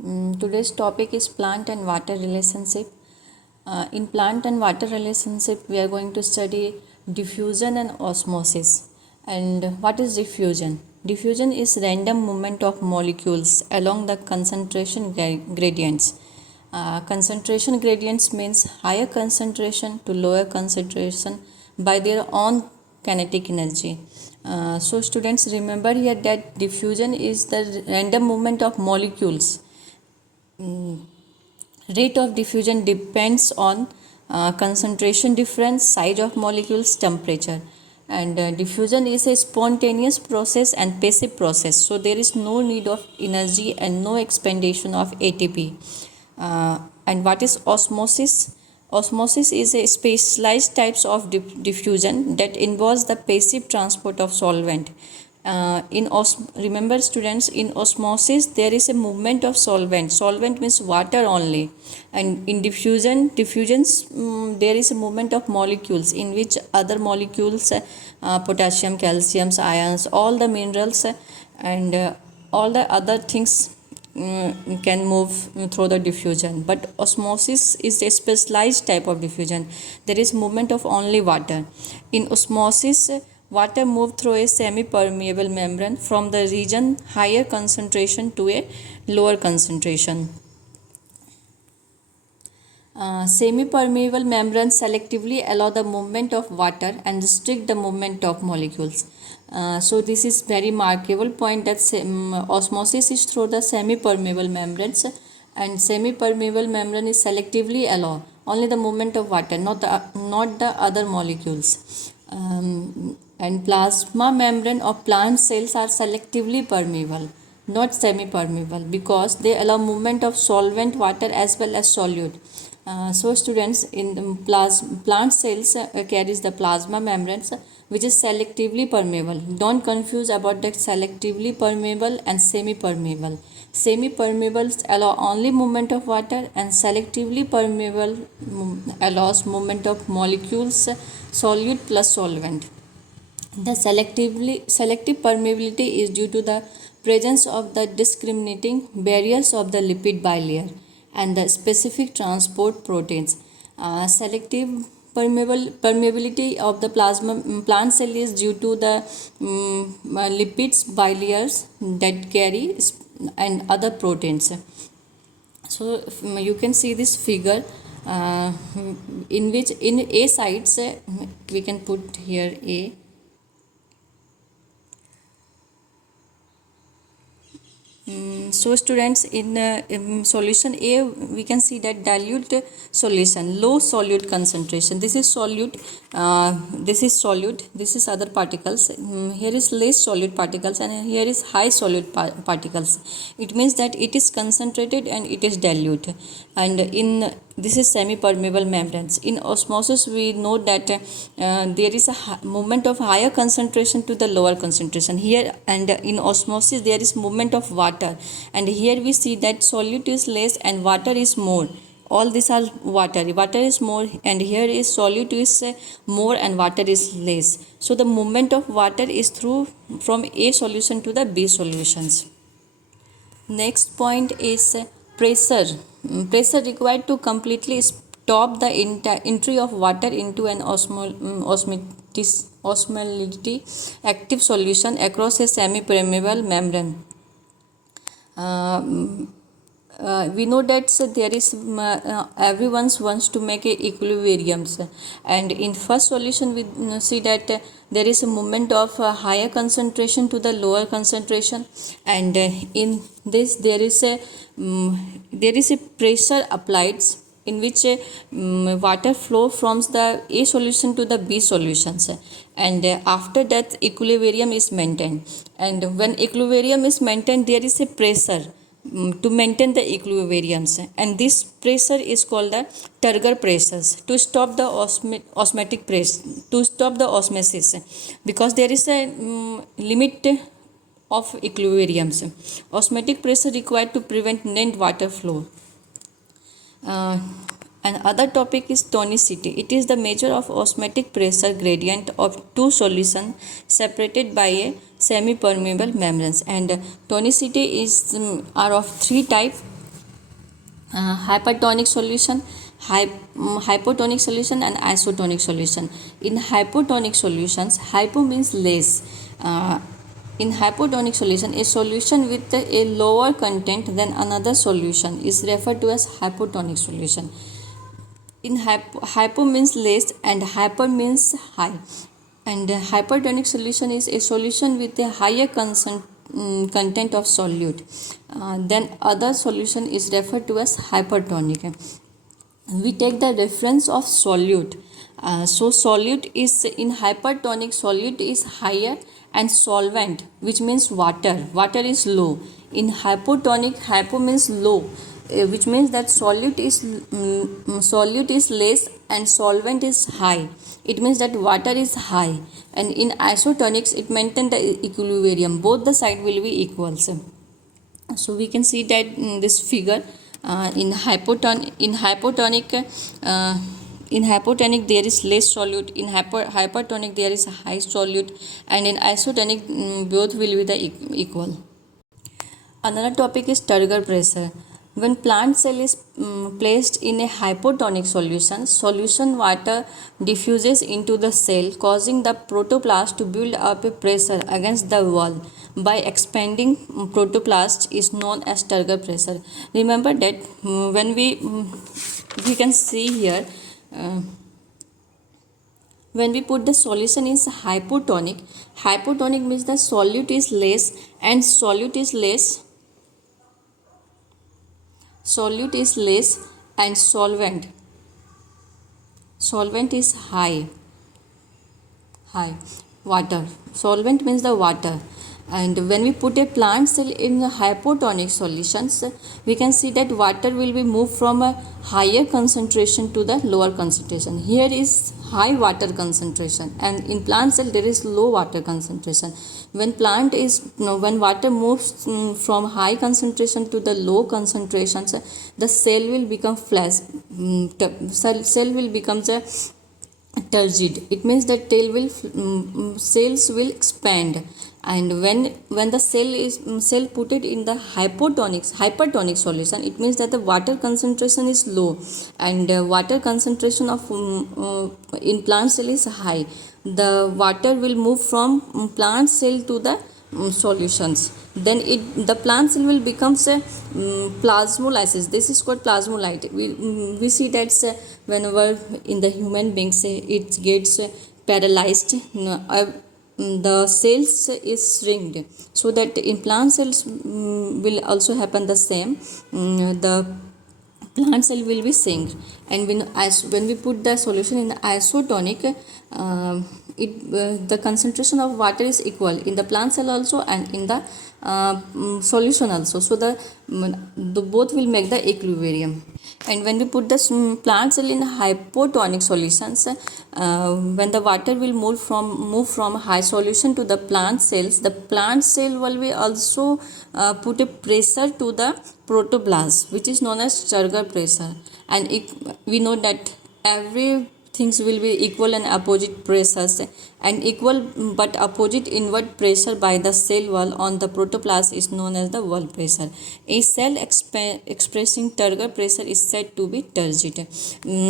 Today's topic is plant and water relationship. In plant and water relationship, we are going to study diffusion and osmosis. And what is diffusion? Diffusion is random movement of molecules along the concentration gradients. Concentration gradients means higher concentration to lower concentration by their own kinetic energy. So students, remember here that diffusion is the random movement of molecules. Rate of diffusion depends on concentration difference, size of molecules, temperature. And diffusion is a spontaneous process and passive process, so there is no need of energy and no expansion of ATP. And what is osmosis? Osmosis is a specialized types of diffusion that involves the passive transport of solvent. Remember students, in osmosis there is a movement of solvent means water only, and in diffusions there is a movement of molecules in which other molecules, potassium, calcium, ions, all the minerals, and all the other things can move through the diffusion. But osmosis is a specialized type of diffusion. There is movement of only water. In osmosis, water move through a semi-permeable membrane from the region higher concentration to a lower concentration. Semi-permeable membranes selectively allow the movement of water and restrict the movement of molecules. So this is very remarkable point that osmosis is through the semi-permeable membranes, and semi-permeable membrane is selectively allow only the movement of water, not the other molecules. And plasma membrane of plant cells are selectively permeable, not semi-permeable, because they allow movement of solvent, water as well as solute. So students, in the plant cells carries the plasma membranes, which is selectively permeable. Don't confuse about that selectively permeable and semi-permeable. Semi-permeable allow only movement of water, and selectively permeable allows movement of molecules, solute plus solvent. The selective permeability is due to the presence of the discriminating barriers of the lipid bilayer and the specific transport proteins. Selective permeability of the plant cell is due to the lipids bilayers that carry and other proteins. So you can see this figure, in which in A sites we can put here A. So students, in solution A we can see that dilute solution, low solute concentration. This is solute, this is other particles. Here is less solute particles and here is high solute particles. It means that it is concentrated and it is dilute. And in this is semi-permeable membranes. In osmosis we know that there is a movement of higher concentration to the lower concentration here, and in osmosis there is movement of water, and here we see that solute is less and water is more. All these are water is more, and here is solute is more and water is less. So the movement of water is through from A solution to the B solutions. Next point is pressure. Pressure required to completely stop the entry of water into an osmolality active solution across a semi-permeable membrane. We know that there is everyone wants to make a equilibriums, and in first solution we see that there is a movement of higher concentration to the lower concentration, and in this there is a pressure applied in which water flow from the A solution to the B solutions, and after that equilibrium is maintained. And when equilibrium is maintained, there is a pressure to maintain the equilibriums, and this pressure is called the Turger pressures to stop the osmotic press, to stop the osmosis, because there is a limit of equilibriums. Osmotic pressure required to prevent net water flow. Another topic is tonicity. It is the measure of osmotic pressure gradient of two solutions separated by a semi-permeable membranes, and tonicity is are of three types. Hypertonic solution, hypotonic solution, and isotonic solution. In hypotonic solutions, hypo means less. In hypotonic solution, a solution with a lower content than another solution is referred to as hypotonic solution. In hypo means less and hyper means high. And hypertonic solution is a solution with a higher content of solute. Then other solution is referred to as hypertonic. We take the reference of solute. So solute is in hypertonic, solute is higher, and solvent, which means water is low. In hypotonic, hypo means low, which means that solute is less and solvent is high. It means that water is high. And in isotonics, it maintains the equilibrium, both the side will be equals. So we can see that in this figure, in hypotonic there is less solute, in hypertonic there is a high solute, and in isotonic both will be the equal. Another topic is turgor pressure. When plant cell is placed in a hypotonic solution water diffuses into the cell, causing the protoplast to build up a pressure against the wall. By expanding, protoplast is known as turgor pressure. Remember that when we can see here, when we put the solution is hypotonic means the solute is less and solute is less and solvent is high. Water, solvent means the water. And when we put a plant cell in the hypotonic solutions, we can see that water will be moved from a higher concentration to the lower concentration. Here is high water concentration, and in plant cell there is low water concentration. When water moves from high concentration to the low concentrations, the cell will become flash. Cell will become turgid. It means that cells will expand. And when the cell put it in the hypertonic solution, it means that the water concentration is low and water concentration of in plant cell is high. The water will move from plant cell to the solutions. Then the plant cell will becomes a plasmolysis. This is called plasmolyte. We see that whenever in the human beings it gets paralyzed, the cells is shrinked. So that in plant cells will also happen the same. The plant cell will be synced. And when we put the solution in the isotonic, the concentration of water is equal in the plant cell also and in the solution also. So the both will make the equilibrium. And when we put the plant cell in hypotonic solutions, when the water will move from high solution to the plant cells, the plant cell will be also put a pressure to the protoplast, which is known as turgor pressure. And we know that every things will be equal and opposite pressures, and equal but opposite inward pressure by the cell wall on the protoplast is known as the wall pressure. A cell expressing turgor pressure is said to be turgid.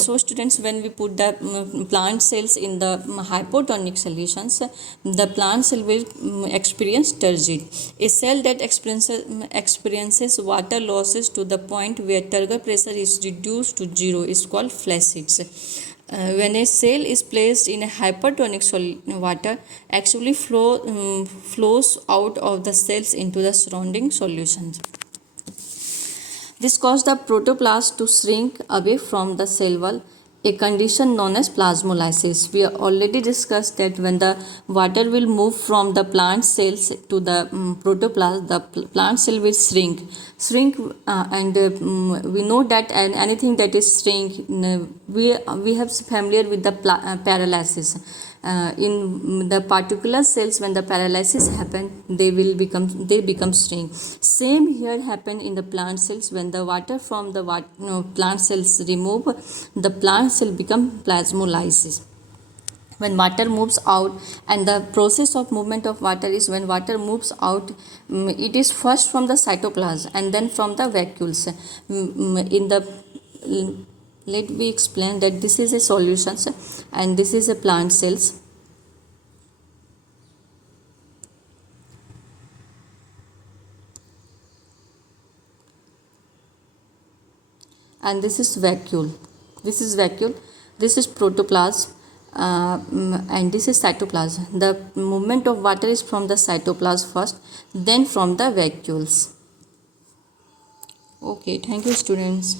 So students, when we put the plant cells in the hypotonic solutions, the plant cell will experience turgid. A cell that experiences water losses to the point where turgor pressure is reduced to zero is called flaccid. When a cell is placed in a hypertonic water actually flows out of the cells into the surrounding solutions. This causes the protoplast to shrink away from the cell wall, a condition known as plasmolysis. We already discussed that when the water will move from the plant cells to the protoplast, the plant cell will shrink, and we know that anything that is shrink, we have familiar with the paralysis. In the particular cells, when the paralysis happen, they become shrink. Same here happen in the plant cells. When the water from the plant cells remove, the plant cell become plasmolysis. when water moves out, and the process of movement of water is when water moves out, it is first from the cytoplasm and then from the vacuoles. In the let me explain that this is a solution and this is a plant cells, and this is vacuole. This is protoplasm, and this is cytoplasm. The movement of water is from the cytoplasm first, then from the vacuoles. Okay, thank you students.